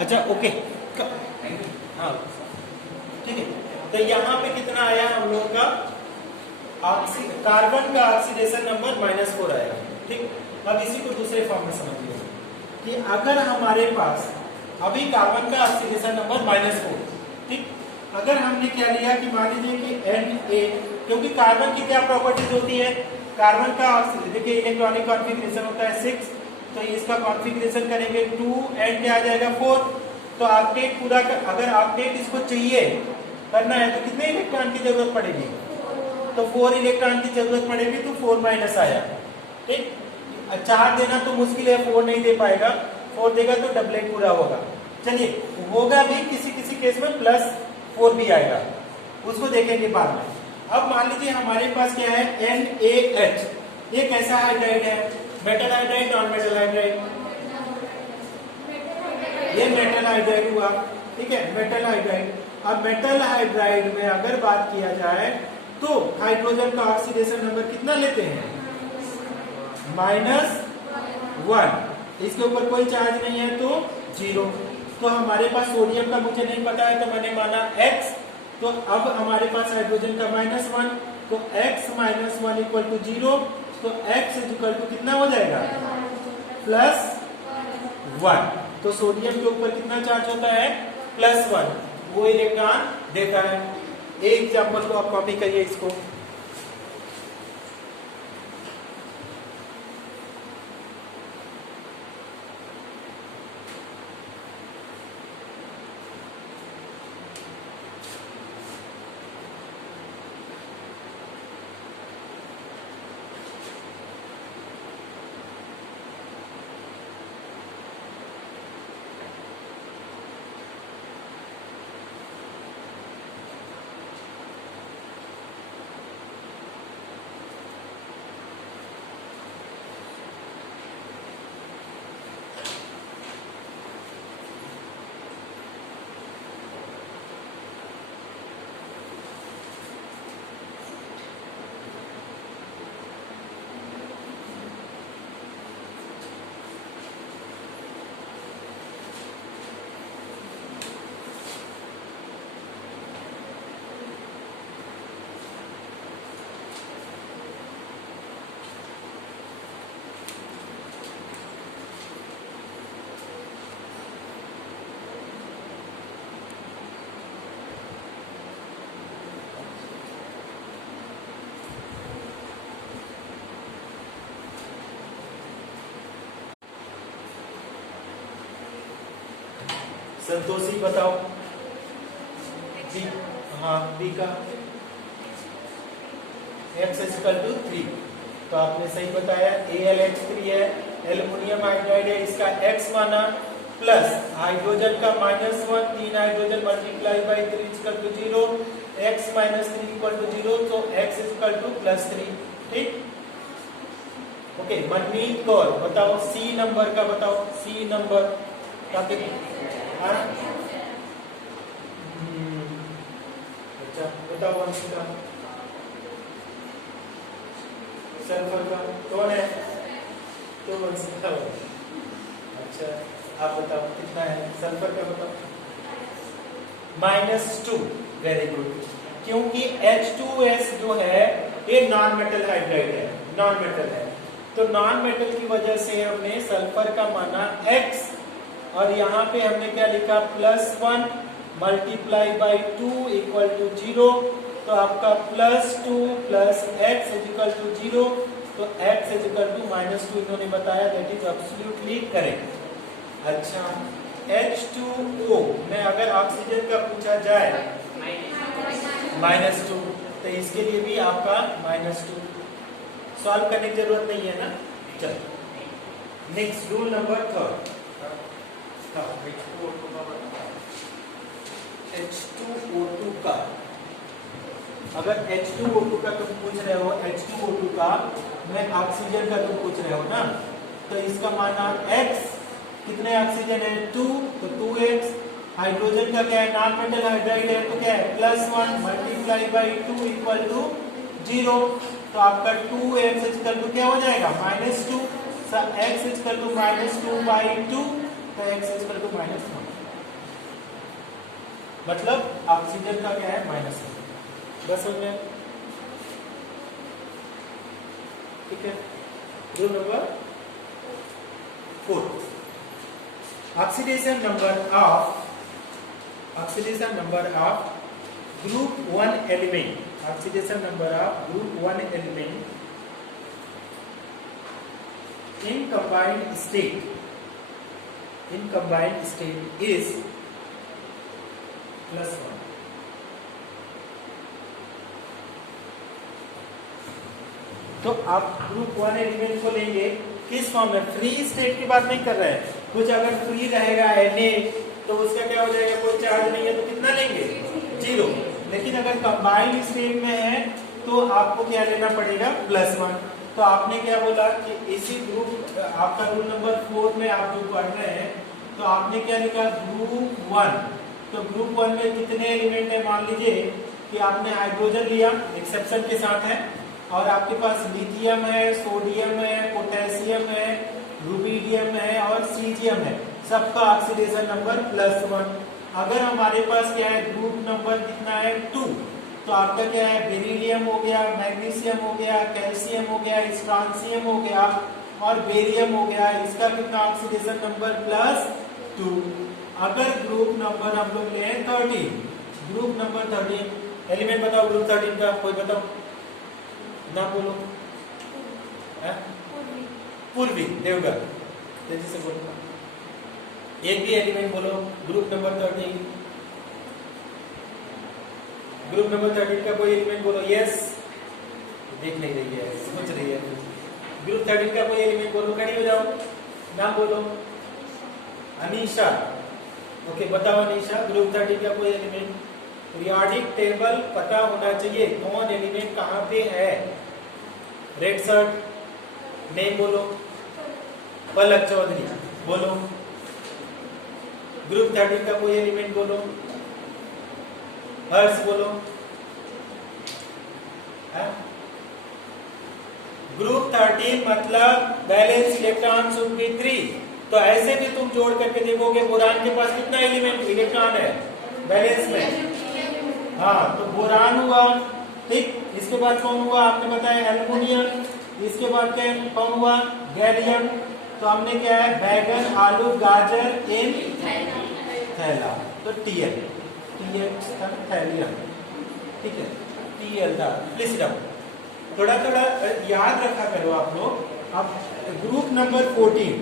अच्छा ओके, हाँ ठीक है। तो यहाँ पे कितना आया हम लोगों का कार्बन का ऑक्सीडेशन नंबर -4 आएगा। ठीक, अब इसी को दूसरे फॉर्म में समझिए कि अगर हमारे पास अभी कार्बन का ऑक्सीडेशन नंबर -4, ठीक, अगर हमने क्या लिया कि मान लीजिए कि Na, क्योंकि कार्बन की क्या प्रॉपर्टीज होती है, कार्बन का देखिए इलेक्ट्रॉनिक कॉन्फ़िगरेशन होता है 6, तो इसका कॉन्फ़िगरेशन करेंगे 2 एंड क्या आ जाएगा 4। तो ऑक्टेट पूरा अगर ऑक्टेट इसको चाहिए करना है तो कितने इलेक्ट्रॉन की जरूरत पड़ेगी, तो 4 इलेक्ट्रॉन की जरूरत पड़ेगी, तो 4 माइनस आया। ठीक, 4 देना तो मुश्किल है, 4 नहीं दे पाएगा, 4 देगा तो डबलेट पूरा होगा। चलिए होगा भी किसी किसी केस में +4 भी आएगा, उसको देखेंगे बाद में। अब मान लीजिए हमारे पास क्या है NaH, ये कैसा हाइड्राइड है, metal hydride non metal hydride, ये मेटल हाइड्राइड हुआ। ठीक है, मेटल हाइड्राइड। अब मेटल हाइड्राइड में अगर बात किया जाए तो हाइड्रोजन का ऑक्सीडेशन नंबर कितना लेते हैं, -1। इसके ऊपर कोई चार्ज नहीं है तो 0। तो हमारे पास सोडियम का मुझे नहीं पता है तो मैंने माना X, तो अब हमारे पास हाइड्रोजन का -1, तो X - 1 = 0, तो X = कितना हो जाएगा +1। तो सोडियम के ऊपर कितना चार्ज होता है +1, वो इलेक्ट्रॉन देता है। एक एग्जाम्पल को आप कॉपी करिए इसको। संतोषी बताओ बी, हाँ बी का X = 3, तो आपने सही बताया। AlH3 है, एल्युमिनियम हाइड्राइड है, इसका X माना, प्लस हाइड्रोजन का -1, 3 हाइड्रोजन मल्टीप्लाई बाई 3 = 0, X - 3 = 0, तो X = +3। ठीक, ओके। मनमीत कौर बताओ C नंबर का, बताओ C नंबर का अच्छा बताओ वंशिका, सल्फर का कौन है, तो वंशिका। अच्छा आप बताओ कितना है सल्फर का, बताओ -2। वेरी गुड, क्योंकि H2S जो है ये नॉन मेटल हाइड्राइड है, नॉन मेटल है, तो नॉन मेटल की वजह से हमने सल्फर का माना X, और यहाँ पे हमने क्या लिखा +1 मल्टीप्लाई बाई 2 = 0, तो आपका +2 + X = 0, तो X = -2 इन्होंने बताया, दैट इज एब्सोल्युटली करेक्ट। अच्छा H2O में अगर ऑक्सीजन का पूछा जाए -2, तो इसके लिए भी आपका -2 सॉल्व करने की जरूरत नहीं है ना। चलो नेक्स्ट रूल नंबर 3, H2O2 का, अगर H2O2 का तुम पूछ रहे हो, H2O2 का मैं ऑक्सीजन का तुम पूछ रहे हो ना, तो इसका माना X, कितने ऑक्सीजन है 2, तो 2X। हाइड्रोजन का क्या है, नॉन मेटल हाइड्राइड है, तो क्या है +1 मल्टीप्लाई बाई 2 = 0, तो आपका 2X क्या हो जाएगा -2, X = -2 बाई 2, तो X = -1। मतलब ऑक्सीजन का क्या है माइनस है। बस हो गया, ठीक है। Rule number 4, oxidation number of group 1 element, oxidation number of group 1 element in combined state is +1। तो आप ग्रुप 1 एलिमेंट को लेंगे किस फॉर्म में, फ्री स्टेट की बात नहीं कर रहे हैं, कुछ अगर फ्री रहेगा Na तो उसका क्या हो जाएगा, कोई चार्ज नहीं है तो कितना लेंगे, 0। लेकिन अगर कंबाइंड स्टेट में है तो आपको क्या लेना पड़ेगा, +1। तो आपने क्या बोला कि इसी ग्रुप, आपका रूल नंबर 4 में आप जो पढ़ रहे हैं तो आपने क्या लिखा, ग्रुप 1। तो ग्रुप 1 में कितने एलिमेंट है, मान लीजिए कि आपने हाइड्रोजन लिया, एक्सेप्शन के साथ है, और आपके पास लिथियम है, सोडियम है, पोटेशियम है, रुबिडियम है और सीजियम है, सबका ऑक्सीडेशन नंबर +1। अगर हमारे पास क्या है, ग्रुप नंबर कितना है, 2, तो आपका क्या है, बेरिलियम हो गया, मैग्नीशियम हो गया, कैल्शियम हो गया, स्ट्रांसियम हो गया और बेरियम हो गया, इसका कितना ऑक्सीडेशन नंबर +2। अगर ग्रुप नंबर हम लोग ले 13, ग्रुप नंबर 13 एलिमेंट बताओ, ग्रुप 13 का कोई बताओ ना, बोलो, पूर्वी, देवगढ़, तेजी से बोलो, एक भी एलिमेंट बोलो, ग्रुप नंबर 13, ग्रुप नंबर 13 का कोई एलिमेंट बोलो, यस, देख नहीं रही है, सोच रही है, ग्रुप 13 का कोई एलिमेंट बोलो, खड़ी हो जाओ, नाम बोलो, अनीशा, ओके, बताओ अनीशा, ग्रुप 13 का कोई एलिमेंट, पीरियोडिक टेबल पता होना चाहिए, कौन एलिमेंट कहाँ पे है, रेड शर्ट, नेम बोलो, पलक चौधरी, बोलो, ग्रुप 13 का कोई एलिमेंट बोलो, हर्ष बोलो, ग्रुप 13 मतलब बैलेंस इलेक्ट्रॉन शुड बी 3। तो ऐसे भी तुम जोड़ करके देखोगे, बोरान के पास कितना एलिमेंट इलेक्ट्रॉन है बैलेंस में, हाँ, तो बोरान हुआ, ठीक, इसके बाद कौन हुआ आपने बताया, एल्युमिनियम, इसके बाद क्या कौन हुआ, गैलियम, तो हमने क्या है, बैगन, आलू, गाजर, इन थैला, तो Tl थैलियम, ठीक है, Tl था, प्लीज डाउन, थोड़ा थोड़ा याद रखा करो आप लोग। अब ग्रुप नंबर 14,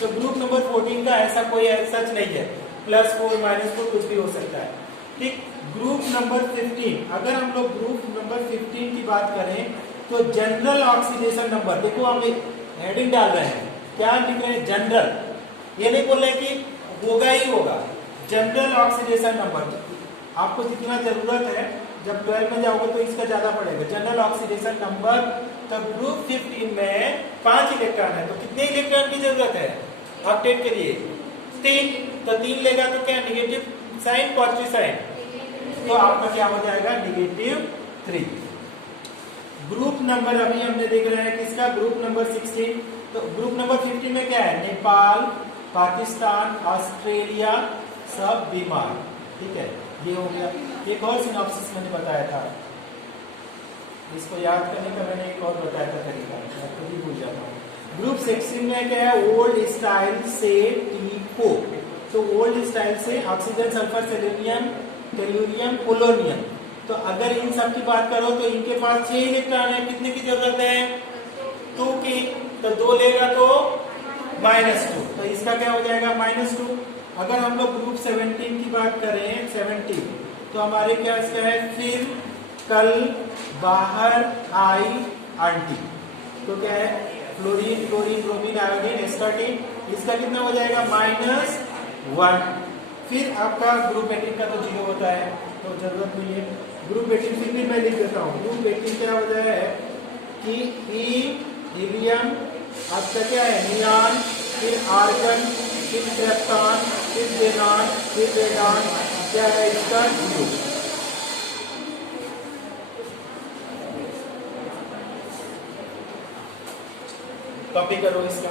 तो ग्रुप नंबर 14 का ऐसा कोई सच नहीं है, +4 -4 कुछ भी हो सकता है, ठीक। ग्रुप नंबर 15, अगर हम लोग ग्रुप नंबर 15 की बात करें तो जनरल ऑक्सीडेशन नंबर, देखो हम एक हेडिंग डाल रहे हैं, क्या लिख रहे हैं, जनरल, ये नहीं बोल रहे कि होगा ही होगा, जनरल ऑक्सीडेशन नंबर, आपको जितना जरूरत है, जब 12 में जाओगे तो इसका ज्यादा पड़ेगा, जनरल ऑक्सीडेशन नंबर। तो ग्रुप 15 में 5 इलेक्ट्रॉन है, तो कितने इलेक्ट्रॉन की जरूरत है ऑक्टेट के लिए, 3, तो 3 लेगा तो क्या, नेगेटिव साइन पॉजिटिव साइन, तो आपका क्या हो जाएगा, -3। ग्रुप नंबर अभी हमने देख रहे हैं किसका, ग्रुप नंबर 16, तो ग्रुप नंबर 15 में क्या है, नेपाल, पाकिस्तान, ऑस्ट्रेलिया, सब बीमार, ठीक है, ये हो गया। एक और सिनॉप्सिस मैंने बताया था, इसको याद करने का मैंने एक और बताया था तरीका, मैं खुद ही भूल जाता हूँ। ग्रुप 16 में क्या है, ओल्ड स्टाइल से टीको, तो ओल्ड स्टाइल से oxygen, sulphur, selenium, tellurium, polonium, तो अगर इन सब की बात करो तो इनके पास 6 इलेक्ट्रॉन है, कितने की जरूरत है, 2 की, तो 2 लेगा तो -2, तो इसका क्या हो जाएगा, -2। अगर हम लोग ग्रुप 17 की बात करें, 17, तो हमारे क्या इसका है, फिर, कल, बाहर, आई, आंटी, तो क्या है, fluorine, chlorine, bromine, iodine, astatine, इसका कितना हो जाएगा, -1। फिर आपका ग्रुप 18 का तो 0 होता है, तो जरूरत नहीं है। ग्रुप 18 फिर भी मैं लिख देता हूँ, ग्रुप 18 क्या हो जाए कि हीलियम, आपका क्या है, नियॉन, फिर आर्गन, फिर क्रिप्टॉन, फिर जेनॉन, फिर रेडॉन, क्या है इसका 0। कॉपी करो इसका।